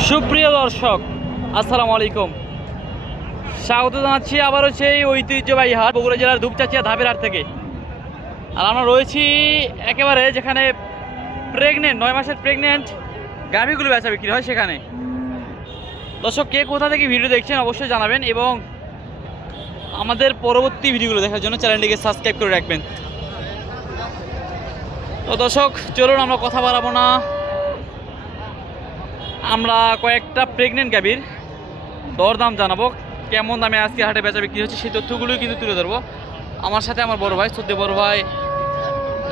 সুপ্রিয় দর্শক, আসসালামু আলাইকুম। স্বাগত জানাচ্ছি আবারও সেই ঐতিহ্যবাহী হাট বগুড়া জেলার দুপচাচিয়া ধাপের হাট থেকে। আর আমরা রয়েছি একেবারে যেখানে প্রেগনেন্ট 9 মাসের প্রেগনেন্ট গাভীগুলো বেচা বিক্রি হয় সেখানে। দর্শক, কে কোথা থেকে ভিডিও দেখছেন অবশ্যই জানাবেন এবং আমাদের পরবর্তী ভিডিওগুলো দেখার জন্য চ্যানেলটিকে সাবস্ক্রাইব করে রাখবেন। তো দর্শক, চলুন আমরা কথা বাড়াবো না, আমরা কয়েকটা প্রেগনেন্ট গাভীর দরদাম জানাবো, কেমন দামে আজকে হাটে বেচা বিক্রি হচ্ছে সেই তথ্যগুলোই কিন্তু তুলে ধরবো। আমার সাথে আমার বড় ভাই সত্যি বড় ভাই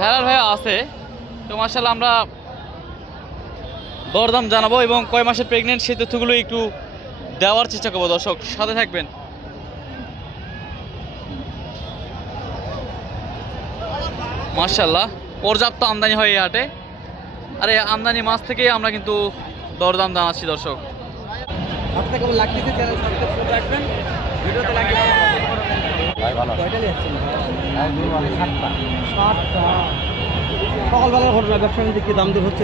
হেলাল ভাই আছে। তো মাশাআল্লাহ আমরা দরদাম জানাবো এবং কয় মাসের প্রেগনেন্ট সেই তথ্যগুলো একটু দেওয়ার চেষ্টা করবো। দর্শক সাথে থাকবেন। মাশাআল্লাহ পর্যাপ্ত আমদানি হয় এই হাটে, আর এই আমদানি মাছ থেকেই আমরা কিন্তু দরদাম জানাচ্ছি। দর্শক সকালবেলার ঘটনা, ব্যবসা বাণিজ্য কি দাম দর হচ্ছে,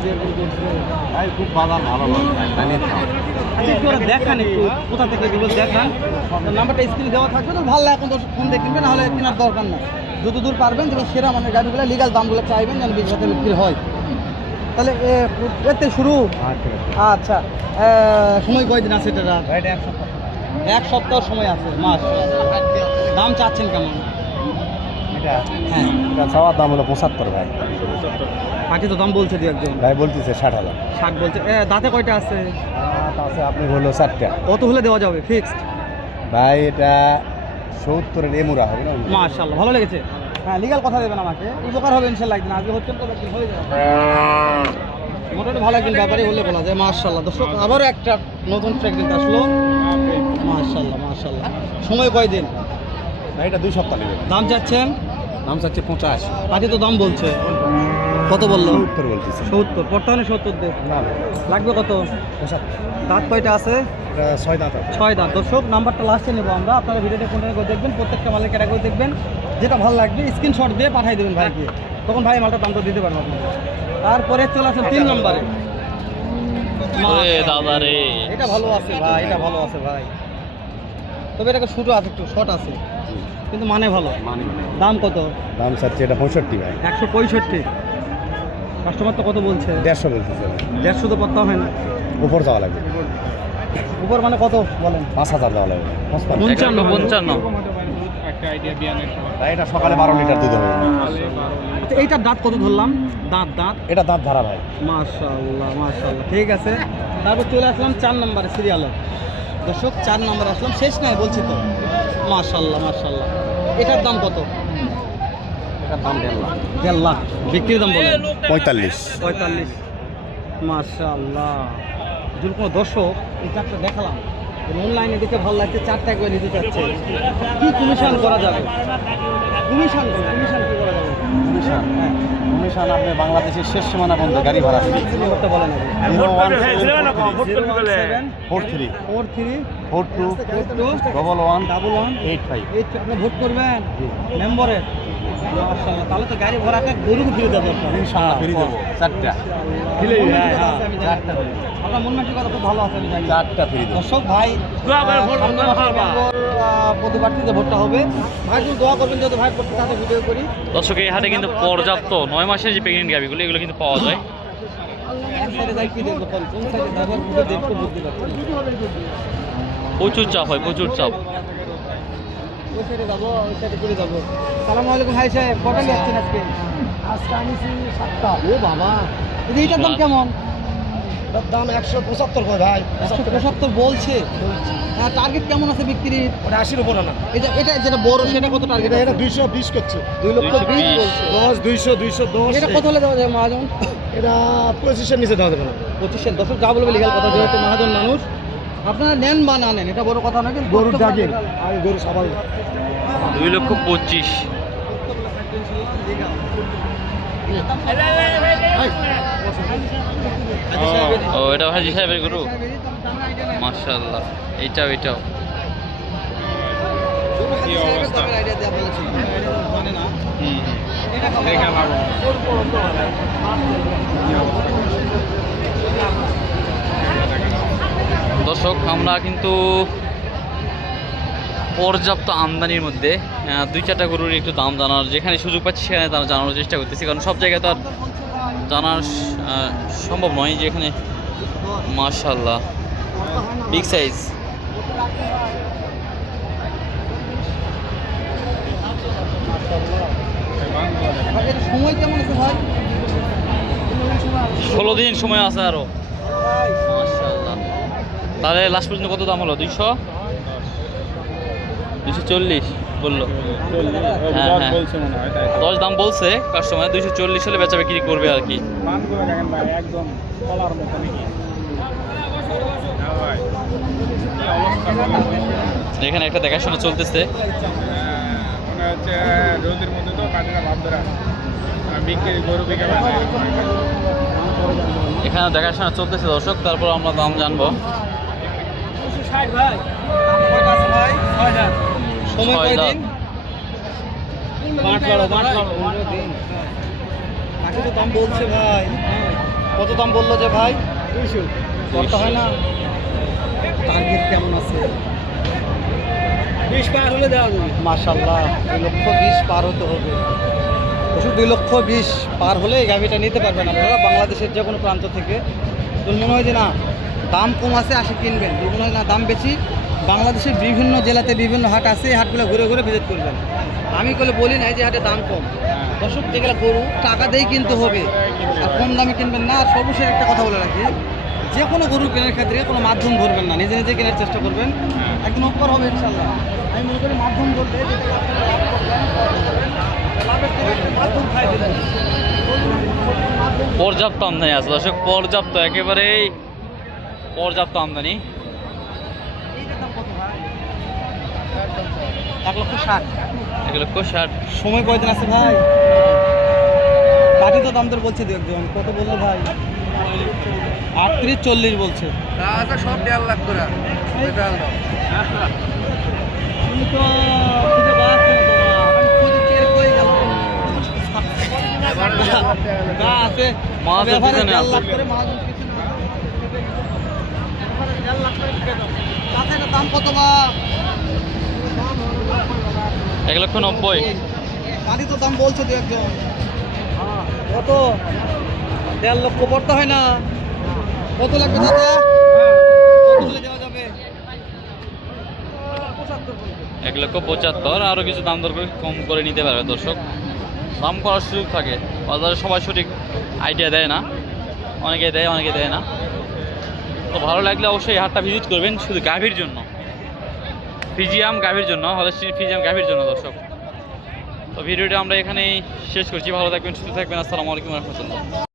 খুব বাজার ভালো দেখান একটু কোথা থেকে এগুলো দেখান। নাম্বারটা স্ক্রিনে দেওয়া থাকবে, তো ভালো এখন দর্শক ফোন দিয়ে কিনবেন, নাহলে কেনার দরকার না। যত দূর পারবেন যেন সেরা মানে গাড়িগুলো লিগাল দামগুলো চাইবেন যেন বেশি সাথে বিক্রি হয়। তাহলে এতে শুরু। আচ্ছা, সময় কয়দিন আছে এটা? এক সপ্তাহ সময় আছে। মাস দাম চাচ্ছেন কেমন? হ্যাঁ, চাওয়ার দাম হলো 75 ভাই। বাকি তো দাম বলছে দু একজন ভাই বলতেছে 60,000। 60 বলছে। দাঁতে কয়টা আছে? আছে আপনি হলো 4টা। কত হলে দেওয়া যাবে ফিক্সড? ভাই এটা 70-এর এমুরা হবে না? মাশাআল্লাহ, ভালো লেগেছে। হ্যাঁ, লিগাল কথা দেবেন আমাকে, উপকার হবে ইনশাআল্লাহ। একদিন আজকে হচ্ছে তো একদিন হয়ে যাবে, মোটামুটি ভালো একদিন ব্যাপারই হলে বলা যায়। মাশাআল্লাহ দর্শক, আবারও একটা নতুন প্রেগনেন্ট আসলো। মাশাআল্লাহ মাশাআল্লাহ। সময় কয়দিন? ভাই এটা 2 সপ্তাহ নেবে। দাম চাচ্ছেন? দাম চাচ্ছে 50। বাকি তো দাম বলছে। কত বললো? 70 বলতেছে। 70 বর্তমানে 70 দে। লাগবে কত? 75। দাঁত কয়টা আছে? এটা 6 দাঁত আছে। 6 দাঁত। দর্শক নাম্বারটা লাস্টে নেবো আমরা, আপনারা ভিডিওটা কোনটা করে দেখবেন, প্রত্যেকটা মালের ক্যাটাগরি দেখবেন, যেটা ভালো লাগবে স্ক্রিনশট দিয়ে পাঠিয়ে দেবেন ভাইকে, তখন ভাই মালটা দামটা দিতে পারবো আপনাকে। তারপরে চলে আসেন 3 নম্বরে। দাদা রে, এটা ভালো আছে ভাই, এটা ভালো আছে ভাই, তবে এটা ছোটো আছে, একটু শর্ট আছে, কিন্তু মানে ভালো। দাম কত? দাম চাচ্ছে এটা 65 ভাই। 165। কাস্টমার তো কত বলছে? 150 বলতেছে। 150 তো পড়তে হয় না, উপর যাওয়া লাগবে। উপর মানে কত বলেন? 5000 যাওয়া লাগবে। 55। ভাই এটা সকালে 12 লিটার দুধ হবে। আচ্ছা, এইটার দাঁত কত ধরলাম? দাঁত এটা দাঁত ধারা ভাই। মাশাআল্লাহ মাশাআল্লাহ, ঠিক আছে। তারপর চলে আসলাম 4 নম্বরে সিরিয়ালে। দর্শক 4 নম্বরে আসলাম, শেষ নয় বলছি তো। মাশাআল্লাহ মাশাআল্লাহ। এটার দাম কত? এটার দাম 1.5 লাখ। 1.5 লাখ। বিক্রির দাম বলেন? 45। 45। মাশাআল্লাহ। যদি কোনো দর্শক এই চারটা দেখালাম, অনলাইনে দেখে ভালো লাগছে, 4টা করে নিতে চাচ্ছে, কি কমিশন করা যাবে? কমিশন কি করা যাবে? কমিশন আপনি বাংলাদেশের শেষ সীমানা পর্যন্ত গাড়ি ভাড়া ফ্রি। করতে বলেন আগে। 01743 43 42 11 85। এই তো আপনি ভোট করবেন মেম্বারে। মাশাআল্লাহ, তাহলে তো গাড়ি ভরা একটা গরু ফিরে যাবে ইনশাআল্লাহ ফ্রি দেবো 4টা। আপনার মন মানসিকতা খুব ভালো আছে, আমি জানি। 4টা ফ্রি দেবো। দর্শক ভাই, প্রতিবারটিতে ভোটটা হবে, ভাই শুধু দোয়া করবেন যাতে ভাই প্রত্যেক হাতে ভিডিও করি। দর্শক এই হাটে কিন্তু পর্যাপ্ত 9 মাসের যে প্রেগনেন্ট গাভীগুলো এগুলো কিন্তু পাওয়া যায়। এক সাইডে যাই কি দেখবো, কোন সাইডে যাবেন পুরো দেখতে বুঝতে পারছেন। প্রচুর চাপ হয়, প্রচুর চাপ। ওই সাইডে যাবো, ওই সাইডে করে যাবো। সালামু আলাইকুম ভাই সাহেব, কটা নিচ্ছেন আজকে? আজকে আনিছি 7টা। ও বাবা, এইটার দাম কেমন? দাম 175 করে ভাই। 175 বলছে। হ্যাঁ, টার্গেট কেমন আছে বিক্রির? ওটা 80-এর উপর না। এটা যেটা বড় সেটা কত টার্গেট? এটা 220 করছে। 2,20,000 বলছে। 10 200 210। এটা কত হলে দেওয়া যায় মহাজন? এটা 25-এর নিচে দেওয়া যাবে না। 25-এর। দর্শক যা বলবে লিগাল কথা, যেহেতু মহাজন মানুষ, আপনারা নেন বা না নেন এটা বড় কথা নয়, কিন্তু গরুর জাগির আর গরু সবাই 2,25,000। ও এটা হাজি সাহেবের গরু। মাশাআল্লাহ, এইটাও কি অবস্থা? আইডিয়া দেয়া বলেছেন মানে না। দেখা ভালো। দর্শক আমরা কিন্তু পর্যাপ্ত আমদানির মধ্যে 2-4টা গরুর একটু দাম জানার যেখানে সুযোগ পাচ্ছি সেখানে তারা জানানোর চেষ্টা করতেছি, কারণ সব জায়গায় তো আর জানার সম্ভব নয়। যে এখানে মাশাআল্লাহ বিগ সাইজ। এর সময় কেমন আছে ভাই? 16 দিন সময় আছে আরো। মাশাআল্লাহ। তাহলে লাস্ট পর্যন্ত কত দাম হলো? 240 বললো। হ্যাঁ হ্যাঁ 10 দাম বলছে কাস্টমার, 240 হলে বেচা বিক্রি করবে আর কি। এখানে একটা দেখাশোনা চলতেছে। এখানে দেখাশোনা চলতেছে দর্শক, তারপর আমরা দাম জানবো। সময় কয় দিন? আগে তো দাম বলছে ভাই। কত দাম বললো যে ভাই? 200 কত হয় না? টার্গেট কেমন আছে? 20 পার হলে দেওয়া যাবে। মাশাআল্লাহ 2,20,000 পার হতে হবে। 2,20,000 পার হলে এই গাভিটা নিতে পারবেন আপনারা বাংলাদেশের যে কোনো প্রান্ত থেকে। তো মনে হয় যে না দাম কম আছে আসে কিনবেন, মনে হয় না দাম বেশি। বাংলাদেশের বিভিন্ন জেলাতে বিভিন্ন হাট আছে, এই হাটগুলো ঘুরে ঘুরে ভিজিট করবেন। আমি বলে বলি না যে হাটে দাম কম। দর্শক যেগুলো গরু টাকা দিয়েই কিনতে হবে, আর কম দামে কিনবেন না। আর সর্বশেষ একটা কথা বলে রাখি, যে কোনো গরু কেনার ক্ষেত্রে কোনো মাধ্যম ধরবেন না, নিজে নিজে কেনার চেষ্টা করবেন, একদিন উপর হবে ইনশাল্লাহ। আমি মনে করি মাধ্যম ধরলে মাধ্যম খাই দেবেন। পর্যাপ্ত আমদানি আছে দর্শক, পর্যাপ্ত, একেবারেই পর্যাপ্ত আমদানি। 1,60,000। 1,60,000। সময় কয়দিন আছে ভাই? কাঠি তো দাম দর বলছে একজন, কত বললো ভাই? 38-40 বলছে। সব 1.5 লাখ করে। তুমি তো খুঁজে পাচ্ছ না তোমার। আমি খুঁজে চেয়ে কই গেল? না আছে মাছ ব্যাপারে পিছনে 1.5 লাখ আছে। করে মাছ উঠছে না। 1.5 লাখ করে বিক্রি দাও। তাতে এটা দাম কত বা? 1,90,000। কাঠি তো দাম বলছে দু একজন। কত? 1.5 লক্ষ পড়তে হয় না? কত লাগবে দাদা? কত হলে দেওয়া যাবে? 1,75,000। আরো কিছু দাম দর করে কম করে নিতে পারবে দর্শক, দাম করার সুযোগ থাকে। বাজারে সবাই সঠিক আইডিয়া দেয় না, অনেকে দেয় অনেকে দেয় না। তো ভালো লাগলে অবশ্যই এই হাটটা ভিজিট করবেন, শুধু গাভীর জন্য, ফ্রিজিয়াম গাভীর জন্য, হলস্টিন ফ্রিজিয়াম গাভীর জন্য দর্শক। তো ভিডিওটা আমরা এখানেই শেষ করছি। ভালো থাকবেন, সুস্থ থাকবেন। আসসালামু আলাইকুম রহমতুল্লাহ।